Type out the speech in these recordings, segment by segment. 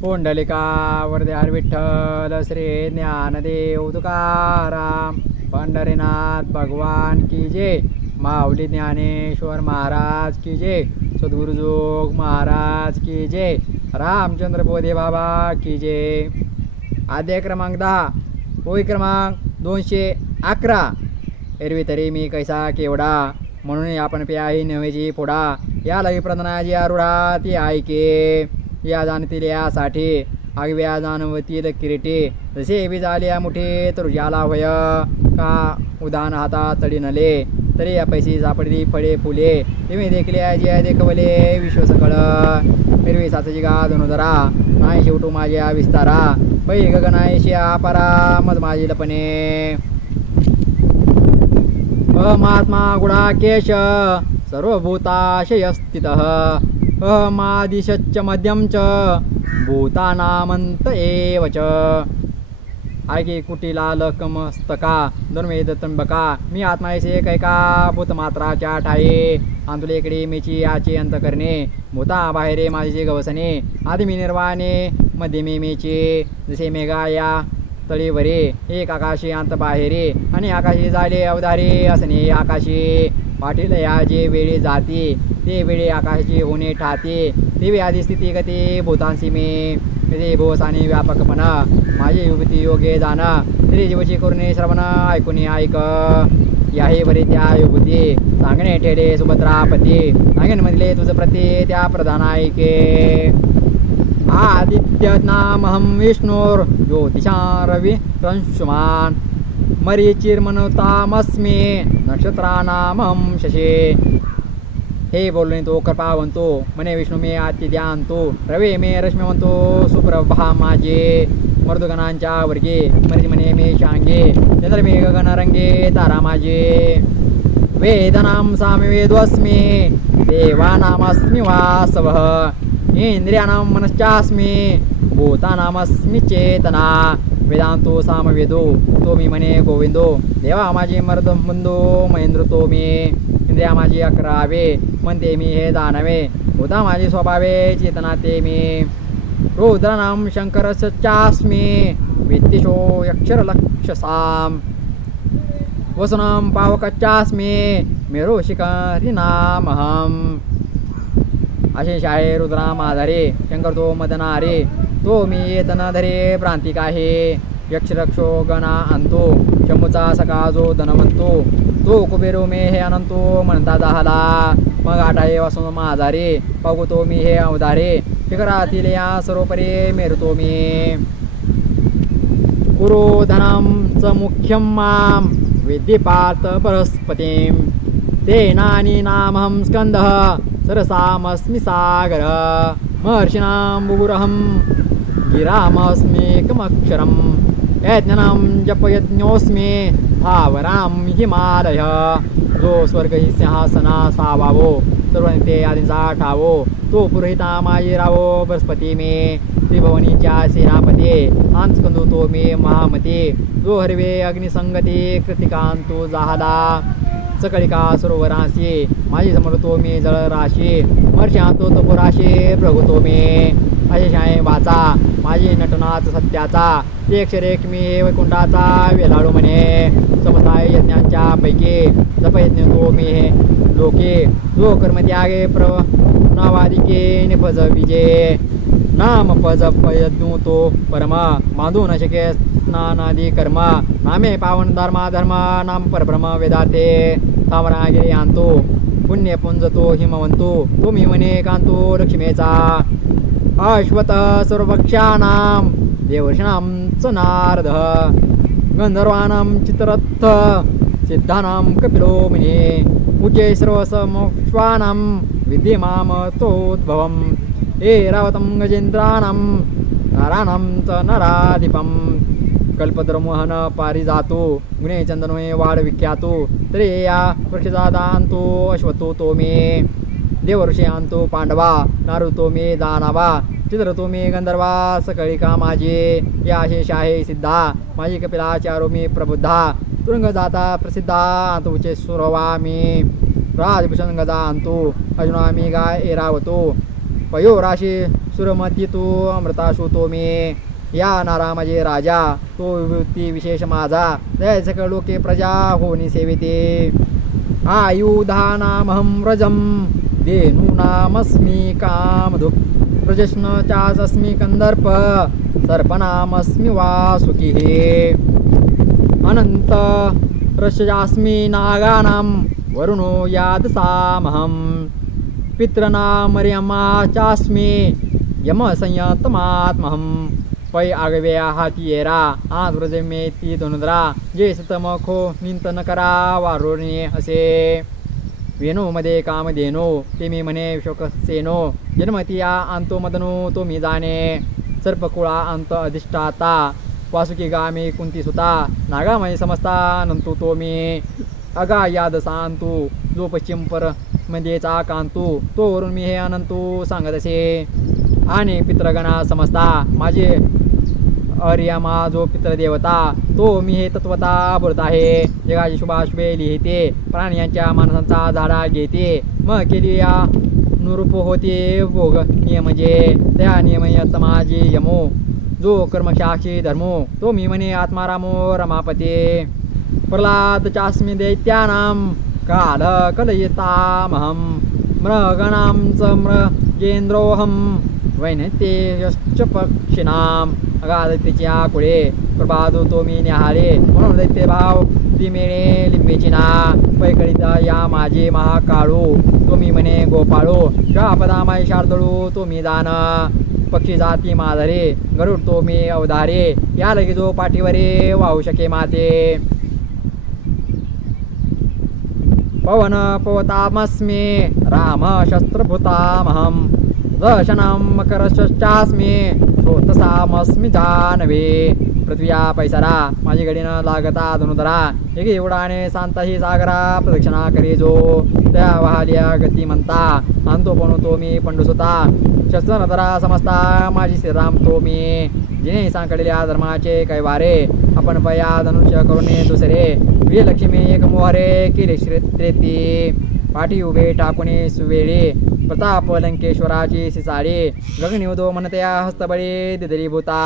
पुंडलिका वरद्यार विठ्ठल श्री ज्ञानदेव तुकाराम पंढरीनाथ भगवान की जय. माऊली ज्ञानेश्वर महाराज की जय. सद्गुरुजोग महाराज की जय. रामचंद्र बोधे बाबा की जय. आद्य क्रमांक दहा. होय क्रमांक दोनशे अकरा. एरवी तरी मी कैसा केवडा? म्हणून आपण प्याही नव्हेची फोडा. या लगी प्रधानाजी आरुढा ती ऐके या जाणतील यासाठी आगव्या जाणवतील किरीटे. जसे बी झाल्या मुठे तर ज्याला होय का उदान हाता चढी नले? तरी या पैसे सापडली फळे फुले. तुम्ही देखले जे देखवले विश्व सकळ. हिरवी साचची गा धनुधरा नाही शेवटू माझ्या विस्तारा. पै गगनायशी आपारा मज माझी लपणे अमात्मा गुणाकेश सर्वभूताशय स्थित अमादिशच्च मध्यम च भूतानामंत एव च। ऐके कुटीला लकमस्तका धर्मेद त्र्यंबका मी आत्मायसे कैका भूतमात्राच्या ठाये आंतुलेकडे मेची याचे अंत करणे भूता बाहेरे माझे गवसने आधी मी निर्वाणे मध्ये मी मेचे जसे मेघा या तळीवरे एक आकाशी अंत बाहेरे आणि आकाशी झाले अवधारे असणे आकाशी। पाटील या जे वेळी जाते ते वेळी आकाशाची होणे ठाते. ते आधी स्थिती गती भूतांशी मी ते भोसाने व्यापकपणा. माझे युवती योगे जाणा तरी जीवची करुणे श्रवण ऐकून ऐक. याही बरे त्या युवती. सांगणे ठेडे सुभद्रापती सांगेन म्हणले तुझं प्रती त्या प्रधान ऐके. आदित्य नामहं विष्णुर ज्योतिषा रवी संशुमान मरीचिर्मनुतामस्मी नक्षत्रानामहं शशे। हे बोलणे तो कृपावंतो मने विष्णू मे आती ध्यानतो रवे मे रश्मिवंतो सुप्रभा माझे मृदुगणांच्या वर्गे मरी मे शांगे चंद्र मे गगनरंगे तारा माझे वेदनां सामवेदोऽस्मि देवानामस्मि वासवः इंद्रियाणां मनश्चास्मि भूतानामस्मि चेतना। वेदांतो सामवेदो तो मी म्हणे गोविंदो. देवा माझे मर्द बंधू महेंद्र तो मी. इंद्रिया माझी अकरावे म्हणते मी हे दानवे. उदा माझी स्वभावे चेतना ते मी. रुद्राणां शंकरश्चास्मि वित्तिशो यक्षरलक्षसाम्. वसनं पावकच्चास्मि. मेरुशिखरिनामहम् अशेष आहे रुद्राम आधारे शंकर तो मदनारे. तो मी येतन धरे प्रांतिक आहे. यक्षरक्षो गणा आणतो शंभूचा सखा जो धनवंतो. तो कुबेरो मे हे अनंतो म्हणता दहाला. मग आठाये वासून माझारे पगुतो मी हे अवधारे. शिखरातील या सरोपरे मेरतो मी. पुरोधनं च मुख्यं मां विद्यपात परस्पतिं तेनानि नामहं स्कन्दः सरसामस्मि सागर. महर्षिणां बुगुरहं गिरामस्मेकमक्षरं यज्ञनं जपयज्ञोऽस्मि भावरां हिमालय। जो स्वर्ग हि सिंहासना सावावो सर्वते आदींचा ठावो तो पुरोहिता माजी रावो बृहस्पती मे त्रिभवनीच्या सेनापते आंस्कंदो तो मे महामते जो हरवे अग्निसंगते कृतिकांतो सकाळी का सरोवर राशी माझी समोर मी जळराशी वर्षांतो तो पुराशी प्रभुतो मी. असे शाळे वाचा माझी नटनाच सत्याचा. एक शरेक मी वैकुंठाचा वेलाळू म्हणे. समताय यज्ञांच्या पैकी जपयज्ञ तो मी. हे लोके जो कर्म त्यागे प्र नावादिके निफज विजे. नाम पजपयतो परमा बांधू न शके स्नानादी कर्मा नामे पावन धर्मा धर्मा नाम परब्रह्म वेदाते तामरागिरी आणतो पुण्य पुंजतो हिमवंतो तो म्हणे कांतो लक्ष्मीचा अश्वत सर्वभक्षाणां देवर्षणां च नारद गंधर्वाणां चित्ररथ सिद्धानां कपिलो मुने उचे सर्वसमश्वानां विद्यमामतोद्भवम् ऐरावतं गजेन्द्राणां नराणां च नराधिपं कल्पद्रमोहन पारिजातो गुणे चंदनमय वाढ विख्यातो तरी या वृक्षजादांतो अश्वतो तो मे देवऋषयांतो पांडवा नारुतो मे दानवा चित्रतो मे गंधर्वा सकळिका माझे या शेष आहे सिद्धा माझी कपिलाचारो मी प्रबुद्धा तुरंग जाता प्रसिद्धा तुमचे सुरवा मी राजभूषण गजा आणतो अर्जुना मी गाय एरावतो। पयोराशी सुरमती तू अमृताशु तो मी। या नारा माझे राजा तो विभूती विशेष माझा। जय सकळ लोके प्रजा होनी सेविते। आयुधानामहं व्रजं धेनूनामस्मि कामधुक्। प्रजश्नचासस्मि कन्दर्प सर्पनामस्मि वासुकिः। अनन्त रशजास्मि नागानां वरुणो यादसामहम्। पितृनामर्यमा चास्मि। यमसंयतमात्महं पै आगव्या हाती येरा आत व्रजमेती धनुद्रा जे सतमखो निंतन करा वारुणे असे वेणूमध्ये कामधेनो ते मी म्हणे शोकसेनो जन्मतिया अंतो मदनो तो मी जाणे सर्पकुळा अंत अधिष्ठाता। वासुकी गामी कुंती सुता। नागामय समजता नंतू तो मी अगा याद सांतू जो पश्चिम पर म्हणजेचा कांतू तोवरून मी हे अनंतू सांगत असे. आणि पितृगणा समजता माझे अर्यमा जो पितृदेवता तो मी हे तत्वता बोलत आहे. जगाची शुभाशुभे लिहिते प्राण्यांच्या माणसांचा झाडा घेते. मग केली या नुरूप होते भोग नियमजे त्या नियमयत माझे यमो. जो कर्मशाक्षी धर्मो तो मी म्हणे आत्मारामो रमापते. प्रल्हाद चास्मी दैत्यानाम काल कलयितामहं मृगणां च मृगेन्द्रोऽहं वैनत्यश्च पक्षिणाम् अगादैत्यच्या कुळे प्रभादो तो मी न्याहाळे म्हणून दैत्य भाव दिमेणे लिंबेची ना पैकळीता या माझे महाकाळू तो मी म्हणे गोपाळू श्वापदा माई शार्दळू तुम्ही दान पक्षी जाती माधरे गरुड तो मी अवधारे या लगे जो पाठीवरे वाहू शके माते। पवन पोतामस्मि राम शस्त्रभूतामहं दशनं मकरश्चास्मि श्रोतसामस्मि जानवे पृथ्व्या पैसरा माझी गडीनं लागता धनुधरा एक एवढाने शांत ही सागरा. प्रदक्षिणा करी जो. त्या वाहल्या गती म्हणता. आणतो पण तो मी पंडुसुता. शस्त्र नदरा समजता माझी श्रीराम तो मी. जिने सांकडलेल्या धर्माचे कैवारे आपण पया धनुष्य करुणे दुसरे. विजयलक्ष्मी एक मोहरे किले श्रेती पाठी उभे टाकुणे सुवेळे प्रताप लंकेश्वराची सिसाळी गगनिवदो उदो म्हणत्या हस्तबळी दिदरी भूता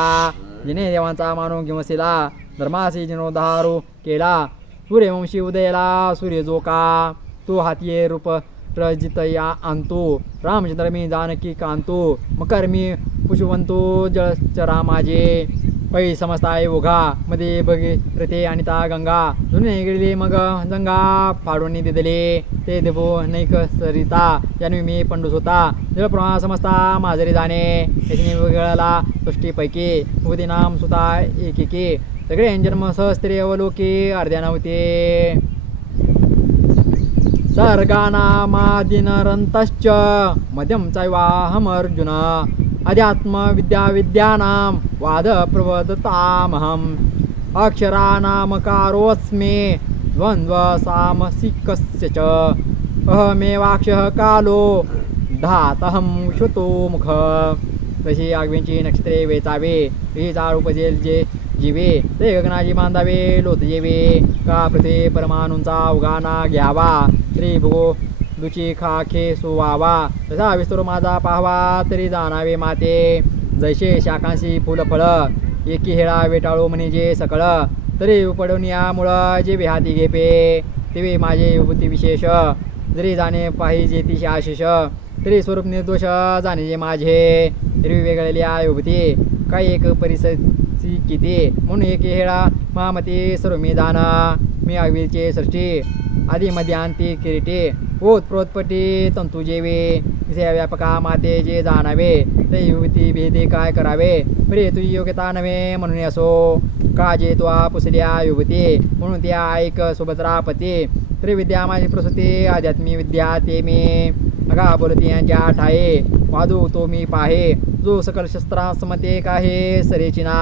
जिने देवांचा मानून घेवसिला धर्मासी जिनोद्धारू केला. सूर्यवंशी उदयला सूर्य जोका तो हातीये रूप प्रजितया आणतो रामचंद्र मी जानकी कांतो. मकर मी पुष्पवंतो जळचरा माझे पै समजताय ओघा मध्ये बघे रथे आणि ता गंगा जुने गेलेले मग गंगा फाडून दिदले ते देवो नैक सरिता ज्याने मी पंडूस होता जलप्रवाह समजता माझरे जाणे याने वगळला सृष्टीपैकी उदी नाम सुता एकेके सगळे जन्म सहस्त्री अवलोके अर्ध्या नव्हते. सर्गानामादिनरंतश्च मध्यमचा विवाहम अर्जुन विद्यानां वादप्रवदतामहम्। अक्षरानामकारोऽस्मि द्वन्द्वसामसिकस्य च। अहमेवाक्षः कालो धातहं श्रुतोमुख तशी आगवींची नक्षत्रे वेचावे ही चारुपजेल जे जीवे। ते गगनाजी बांधावे लोतजेवे। का पृथ्वी परमाणूंचा उगाना घ्यावा श्री भो दुची खाखे सुवावा तसा विस्तृ माझा पाहावा तरी जाणावे माते. जैसे शाखांशी फुलफळ एकी हेळा वेटाळू म्हणजे सकळ. तरी उपडून यामुळं जे विहाती घेपे. तेवे माझे विभूती विशेष. जरी जाणे पाहिजे तिशी आशिष. तरी स्वरूप निर्दोष जाणे जे माझे. हिरवी वेगळ्या विभूती काही एक परिस्थिती किती? म्हणून एक हेळा महामती सर्व मी जाणं मी अगवीचे सृष्टी आधी मध्ये अंती किरीटे ओत प्रोतपटी तंतू व्यापका माते जे जाणावे ते युवती भेदे काय करावे प्रिय तुझी योग्यता नव्हे म्हणून असो का जे तो पुसल्या युवती म्हणून त्या ऐक सुभद्रापती त्रिविद्या माझी प्रसूती आध्यात्मी विद्या ते मी. अगा बोलती यांच्या ठाये वादू तो मी पाहे जो सकल शस्त्रासमते काहे सरेचिना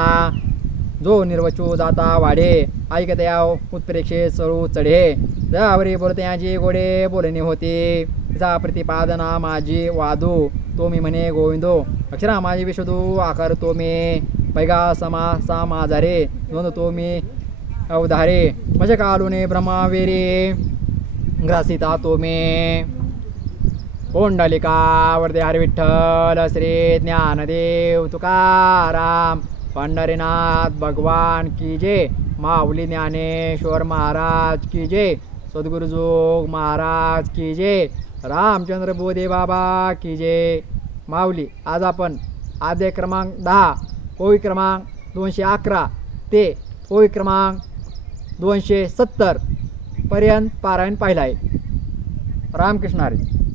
जो निर्वचू जाता वाढे. ऐकत याव उत्प्रेक्षे सरू चढे. जावरी बोलते यांची गोडे बोलणे होते. तिचा प्रतिपादना माझी वादू. तो मी म्हणे गोविंदो. अक्षरा माझी विशोधू आकार तो मी. पैगा समा सा माझारे नोंद तो मी अवधारे. माझ्या कालुने ब्रह्मावेरे ग्रासिता तो मी. पुंडलिकावरती हरी विठ्ठल श्री ज्ञानदेव तुकाराम. पंढरीनाथ भगवान की जय. माऊली ज्ञानेश्वर महाराज की जय. सद्गुरुजोग महाराज की जय. रामचंद्र बोधे बाबा की जय. माऊली आज आपण आद्य क्रमांक दहा पोवी क्रमांक दोनशे अकरा ते पोवी क्रमांक दोनशे सत्तर पर्यंत पारायण पाहिला आहे. रामकृष्ण हरी.